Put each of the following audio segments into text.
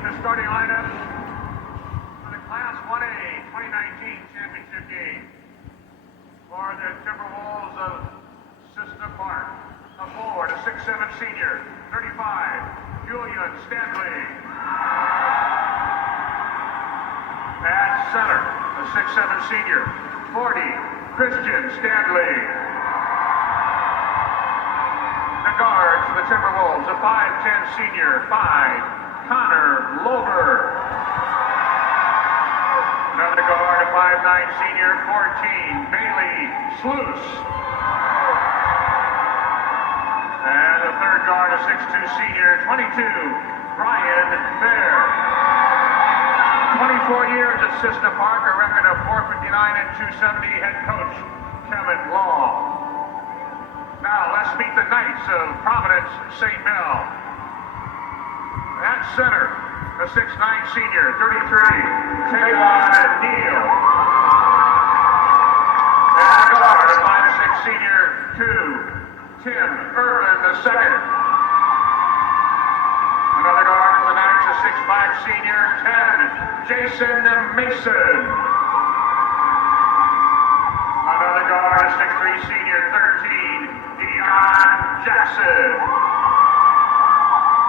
meet the starting lineups for the Class 1A 2019 championship game. For the Timberwolves of Cissna Park, a forward, a 6'7 senior, 35, Julian Stanley. At center, a 6'7 senior, 40, Christian Stanley. The guards for the Timberwolves, a 5'10 senior, 5, Connor Lover. Another guard, a 5'9 senior, 14, Bailey Sluice. And the third guard, a 6'2 senior, 22, Brian Fair. 24 years at Cissna Park, a record of 459 and 270, head coach Kevin Long. Now let's meet the Knights of Providence St. Bell. At center, a 6'9 senior, 33, Taylor Neal. And a guard, a 5'6 senior, 2, Tim Irvin II. Another guard for the Knights, a 6'5 senior, 10, Jason Mason. Another guard, a 6'3 senior, 13, Dion Jackson.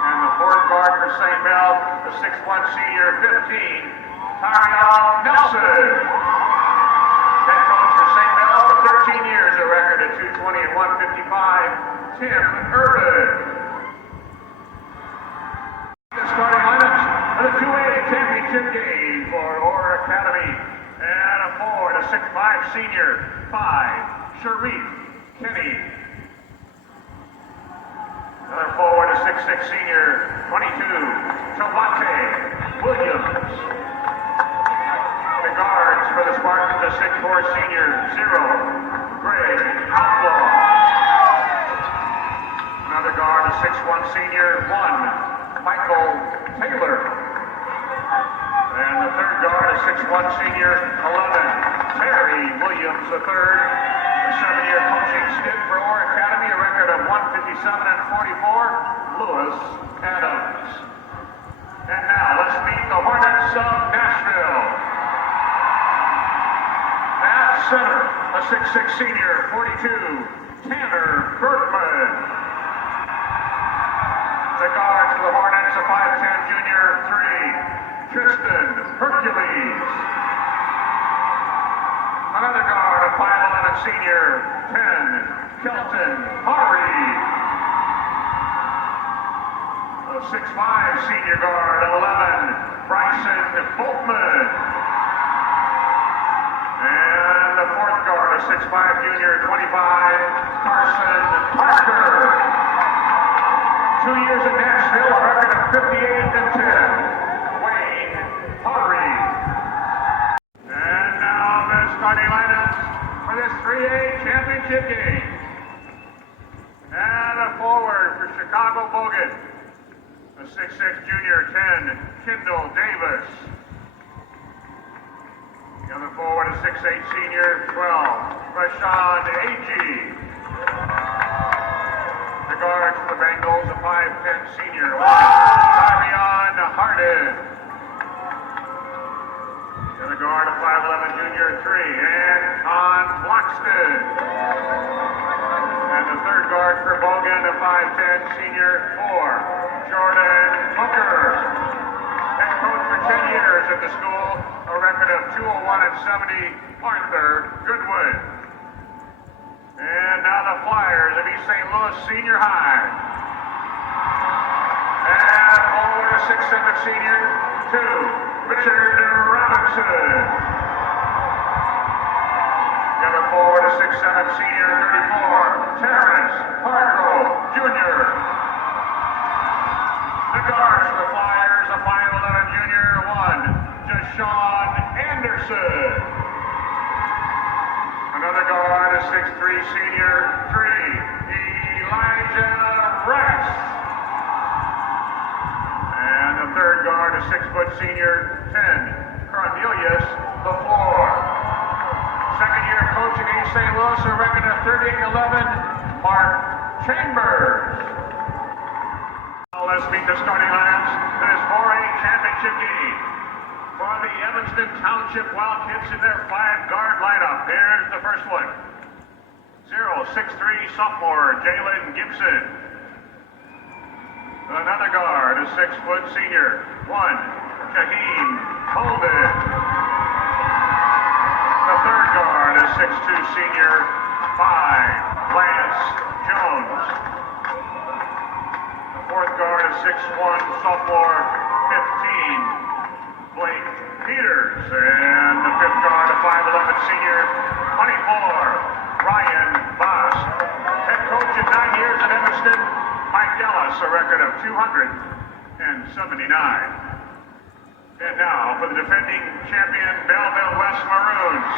And the fourth guard for St. Bell, a 6'1 senior, 15, Tyrell Nelson. Head coach for St. Bell for 13 years, a record of 220 and 155, Tim Irvin. The starting lineups for the 2A championship game for Orr Academy. And a forward, a 6'5 senior, 5, Sharif Kenny. Another forward, a 6'6 senior, 22, Tavante Williams. The guards for the Spartans, a 6'4 senior, 0, Greg Outlaw. Another guard, a 6'1 senior, 1, Michael Taylor. And the third guard, a 6'1 senior, 11, Terry Williams III. A 7-year coaching stint for Orr Academy, a record of 157 and 44, Lewis Adams. And now let's meet the Hornets of Nashville. At center, a 6'6 senior, 42, Tanner Berkman. The guards for the Hornets, a 5'10 junior, 3, Tristan Hercules. Another guard, a 5'11 senior, 10, Kelton Harvey. A 6'5 senior guard, 11, Bryson Boltman. And the fourth guard, a 6'5 junior, 25, Carson Parker. 2 years in Nashville, a record of 58 and 10, Wayne Pottery. And now the starting lineups for this 3A championship game. And a forward for Chicago Bogan, a 6'6 junior, 10, Kendall Davis. The other forward, a 6'8 senior, 12, Rashawn Agee. The guards for the Bengals, a 5'10 senior, 1, Tyrion Harden. The other guard, a 5'11 junior, 3, Anton Bloxton. And the third guard for Bogan, a 5'10 senior, 4, Jordan Booker. Head coach for 10 years at the school, a record of 201 and 70, Arthur Goodwin. And now the Flyers of East St. Louis Senior High. And forward, a 6'7 senior, 2, Richard Robinson. The other forward, a 6'7 senior, 34, Terrence Hargrove Jr. The guards for the Flyers, a 5'11 junior, 1, Deshaun Anderson. Another guard, a 6'3 senior, 3, Elijah Rex. And the third guard, a 6-foot senior, 10, Cornelius LaFleur. Second-year coach at East St. Louis, a record of 38-11, Mark Chambers. Now let's meet the starting lineups for this 4A championship. championship game. For the Evanston Township Wildcats in their 5-guard lineup. Here's the first one. 0'6'3" sophomore Jalen Gibson. Another guard, a 6-foot senior. 1, Shaheem Holden. The third guard, a 6'2" senior. 5, Lance Jones. The fourth guard, a 6'1" sophomore. 15, Blake Peters. And the fifth guard, a 5'11" senior. 24, Ryan Boss. Head coach in 9 years at Evanston, Mike Ellis, a record of 279. And now for the defending champion Belleville West Maroons.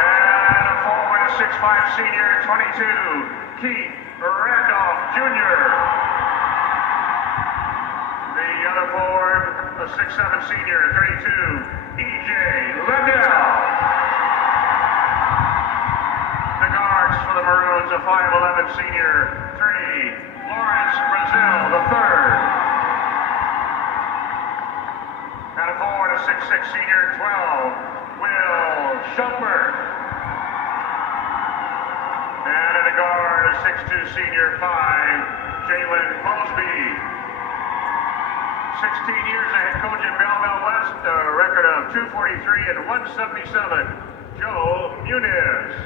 And a forward, a 6'5" senior, 22, Keith Randolph Jr. The other forward, a 6'7" senior, 32, E.J. Liddell. The guards for the Maroons, a 5'11" senior, 3, Lawrence Brazil, the third. And a forward, a 6'6" senior, 12, Will Shumpert. And at a guard, a 6'2" senior, 5, Jalen Mosby. 16 years as head coach at Belleville West, a record of 243 and 177, Joe Muniz.